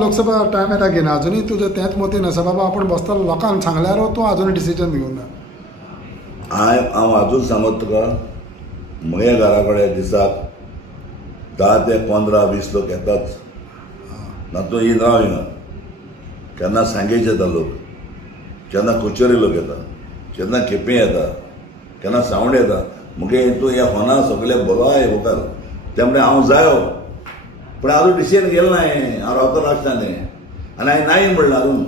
Lok Sabha time येता घेना अजूनही तुझं तेंच मतीन आसा बाबा आपण बसतलो लोकांक सांगल्यार तूं अजून डिसिजन घेवना. हांव अजून सांगत तुका म्हज्या घरा कडेन दिसाक 10 ते 15-20 लोक येतात. ना तूं येयन राव हिंगा. केन्ना सांगेचे येता लोक, केन्ना कुचेरी लोक येता, केन्ना केपें येता, केन्ना सावंड येता. मुगे तूं ह्या फोना सगळे बरोय वकार त्यामुळे हांव जायो पण अजून डिसिजन गेलो नाही. हांव रावता रावताले आनी हांवें नाही म्हणलें अजून.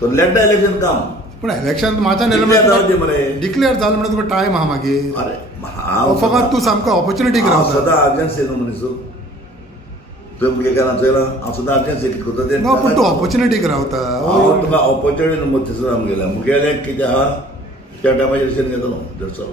सो लेट द इलेक्शन कम. पण इलेक्शन माझ्या डिक्लेअर जालें म्हणून तुका टायम आहा मागीर. अरे हांव फकत तूं सामको ऑपॉर्च्युनिटीक रावता. सदां अर्जन्सी न्हू मनीस तुवें केन्ना चयलां. हांव सदां अर्जन्सी करता तें. पूण तूं ऑपॉर्च्युनिटीक रावता. हांव तुका ऑपॉर्च्युनिटी न्हू थिसर आमगेल्या मुगेलें कितें आहा त्या टायमाचेर डिसिजन घेतलो. That's all.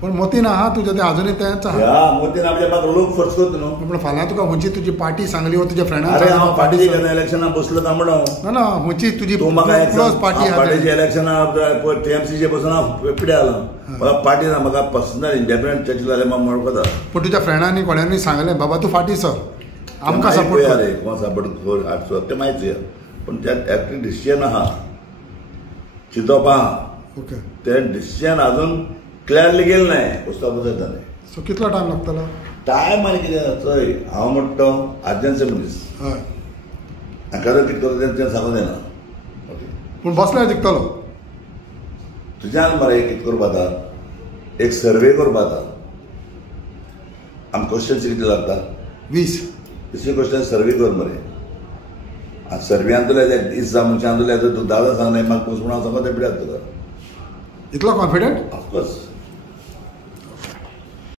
पण मतीन आहा तुजें तें अजूनय तेंच आहा. ह्या मतीन आमच्या म्हाका लोक फोर्स करता न्हू. पण फाल्यां तुका खंयची तुजी पार्टी सांगली वा तुज्या फ्रेंडान अरे हांव पार्टीचे केन्ना इलेक्शनाक बसलो काय म्हणून ना ना खंयची तुजी तूं म्हाका क्लोज पार्टी पार्टीच्या इलेक्शनाक टीएमसीचे बसून हांव पिड्या आलो. म्हाका पार्टी ना. म्हाका पर्सनल इंडिपेंडंट चर्च जालें म्हाका म्हणटा. पण तुज्या फ्रेंडांनी कोणांनी सांगलें बाबा तूं फाटी सर आमकां सपोर्ट कर. रे कोण सपोर्ट कर तें माहिती पण त्या डिसिजन आहा चिंतप आहा. ओके. तें डिसिजन अजून क्लियरली गेलें नाही. पुस्तक जालें. सो कितलो टायम लागतलो. टायम आनी कितें चोय हांव म्हणटा अर्जन्सी मनीस. हय. हाका कितें करता तें सांगूंक जायना. पूण बसल्यार जिखतलो. तुज्यान मरे कितें करपा जाता एक सर्वे करपा जाता. आमकां क्वेश्चन्स कितें लागता 20 क्वेश्चन सर्वे कर मरे. सर्वेन तुला 20 मनशान तुला तूं 10 सांग नाही म्हाका म्हूण हांव सांगता तें पिड्याक तुका. इतलो कॉन्फिडंट. ऑफकोर्स.